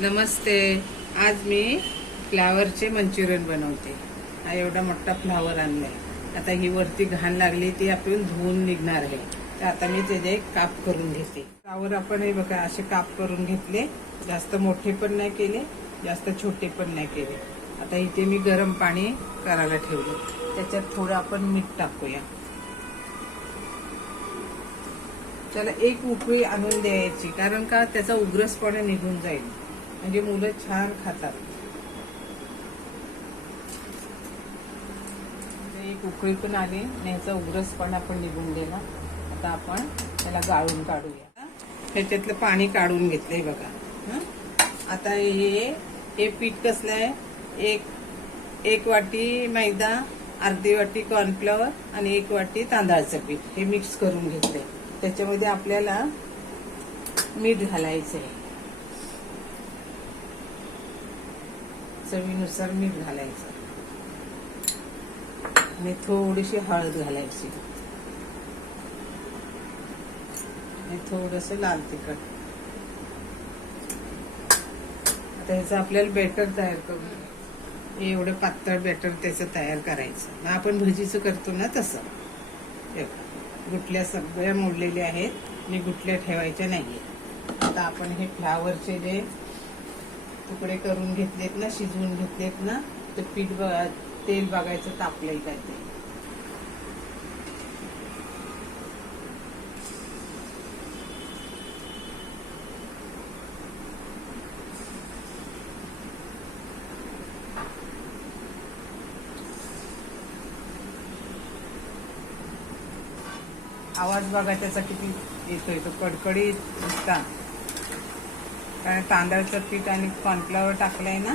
नमस्ते. आज मी फ्लावरचे मंचुरियन बनवते. हा एवढा मोठा फ्लावर आणलाय. आता ही वरती घाण लागली ती आपण धुवून निघणार आहे. तर आता मी त्याचे एक काप करून घेते. फ्लावर आपण हे बघा असे काप करून घेतले. जास्त मोठे पण नाही केले जास्त छोटे पण नाही केले. आता इथे मी गरम पाणी करायला ठेवले. त्याच्यात थोडं आपण मीठ टाकूया. त्याला एक उकळी आणून द्यायची कारण का त्याचा उग्रसपणा निघून जाईल. म्हणजे मुलं छान खातात. म्हणजे एक उकळी पण आली आणि ह्याचा उग्रसपणा पण निघून गेला. आता आपण त्याला गाळून काढूया. ह्याच्यातलं पाणी काढून घेतलंय बघा. हं? आता हे हे पीठ कसलं आहे? एक एक वाटी मैदा अर्धी वाटी कॉर्नफ्लॉवर आणि एक वाटी तांदळाचं पीठ हे मिक्स करून घेतलंय. त्याच्यामध्ये आपल्याला मीठ घालायचं आहे चवीनुसार मीठ घालायचं. आणि थोडीशी हळद घालायची. आणि थोडस लाल तिखट. आता ह्याचं आपल्याला बेटर तयार करून एवढं पातळ बेटर त्याचं तयार करायचं. मग आपण भजीचं करतो ना तसं. गुटल्या सगळ्या मोडलेल्या आहेत. आणि गुटल्या ठेवायच्या नाहीये आता आपण हे फ्लावरचे जे तुकडे करून घेतलेत ना शिजवून घेतलेत ना तर पीठ बघा तेल बघायचं तापलंय काय ते. आवाज बघा त्याचा किती येतोय तो कडकडीत का कारण तांदळाचं पीठ आणि कॉर्नफ्लॉवर टाकलंय ना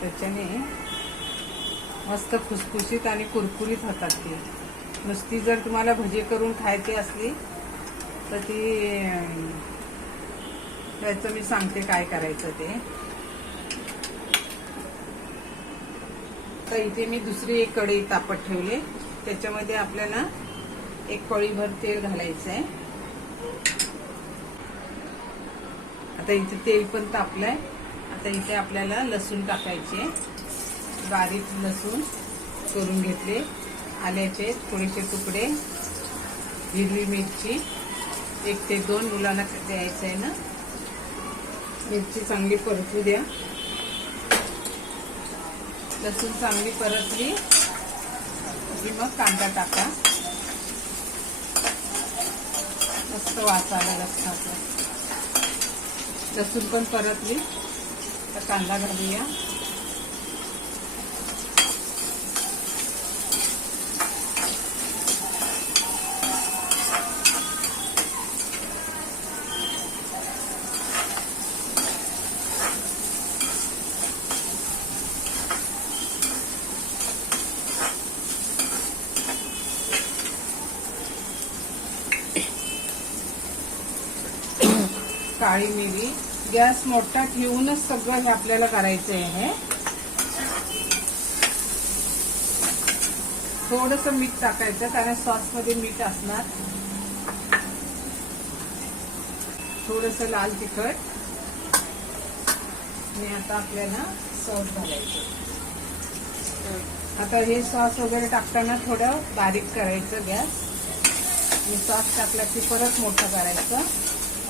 त्याच्याने मस्त खुसखुशीत आणि कुरकुरीत होतात ती. नुसती जर तुम्हाला भजी करून खायची असली तर ती त्याचं मी सांगते काय करायचं ते. तर इथे मी दुसरी एक कढई तापत ठेवले. त्याच्यामध्ये आपल्याला एक कळीभर तेल घालायचं आहे आता इथे तेल पण तापलंय. आता इथे आपल्याला लसूण टाकायचे बारीक लसूण करून घेतले. आल्याचे थोडेसे तुकडे. हिरवी मिरची. एक ते दोन मुलांना द्यायचं आहे ना. मिरची चांगली परतू द्या. लसूण चांगली परतली. की मग कांदा टाका. मस्त वास आला लसणाचा. लसूण पण परतली तर कांदा घालूया. काळी मिरी गॅस मोठा ठेवूनच सगळं हे आपल्याला करायचं आहे. हे थोडस मीठ टाकायचं कारण सॉसमध्ये मीठ असणार. थोडस लाल तिखट. आणि आता आपल्याला सॉस घालायचं. आता हे सॉस वगैरे टाकताना थोडं बारीक करायचं गॅस. आणि सॉस टाकला की परत मोठं करायचं.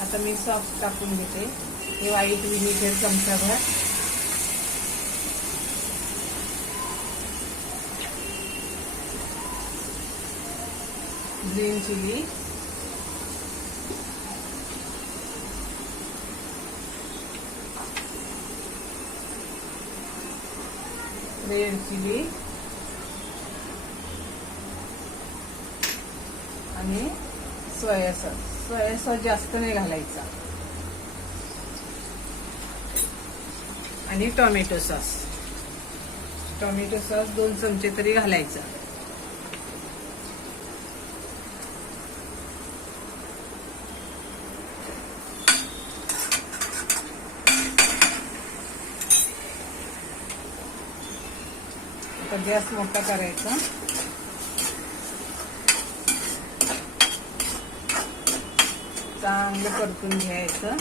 आता मी सॉस टाकून घेते. हे व्हाईट विनेगर चमचाभर. ग्रीन चिली रेड चिली आणि सोया सॉस सोया सॉस जास्त नाही घालायचा. आणि टोमॅटो सॉस. टोमॅटो सॉस दोन चमचे तरी घालायचा. गॅस मोठा करायचा. चांगलं परतून घ्यायचं.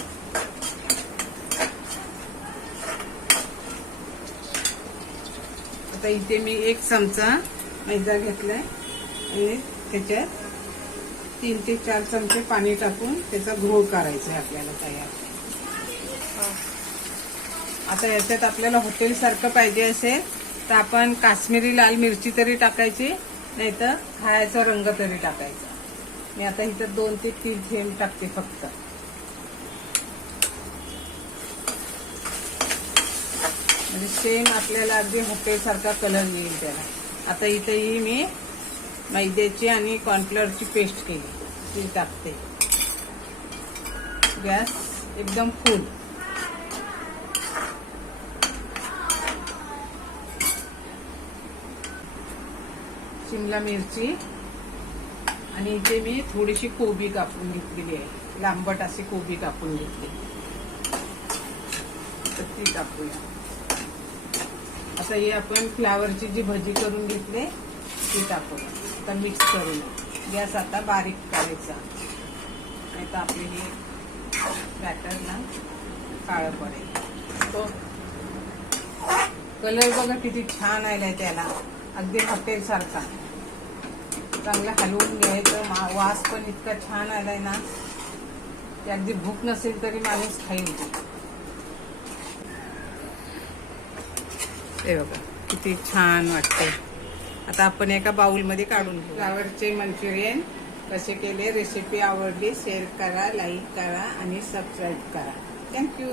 आता इथे मी एक चमचा मैदा घेतलाय. आणि त्याच्यात तीन ते चार चमचे पाणी टाकून त्याचा घोळ करायचा आहे आपल्याला तयार. आता याच्यात आपल्याला हॉटेलसारखं पाहिजे असेल तर आपण काश्मीरी लाल मिरची तरी टाकायची नाहीतर खायचा रंग तरी टाकायचा. मी आता इथं दोन ते तीन थेंब टाकते फक्त. म्हणजे सेम आपल्याला अगदी हॉटेल कलर येईल त्याला. आता इथंही मी मैद्याची आणि कॉर्नफ्लॉवरची पेस्ट केली. ती टाकते. गॅस एकदम फुल शिमला मिरची आणि इथे मी थोडीशी कोबी कापून घेतलेली आहे. लांबट अशी कोबी कापून घेतली. तर ती कापूया आता हे आपण फ्लावरची जी भजी करून घेतली ती टाकूया. आता मिक्स करून. गॅस आता बारीक करायचा. नाही तर आपली ही बॅटर ना काळं पडेल. तो कलर बघा किती छान आलाय त्याला. अगदी हॉटेलसारखा. चांगलं हलवून घ्यायचं. मा- वास पण इतका छान आलाय ना. की अगदी भूक नसेल तरी माणूस खाईल ते. बघा किती छान वाटते आता आपण एका बाउलमध्ये काढून घेऊ. फ्लावरचे मंचुरियन कसे केले? रेसिपी आवडली शेअर करा लाईक करा आणि सबस्क्राईब करा. थँक्यू.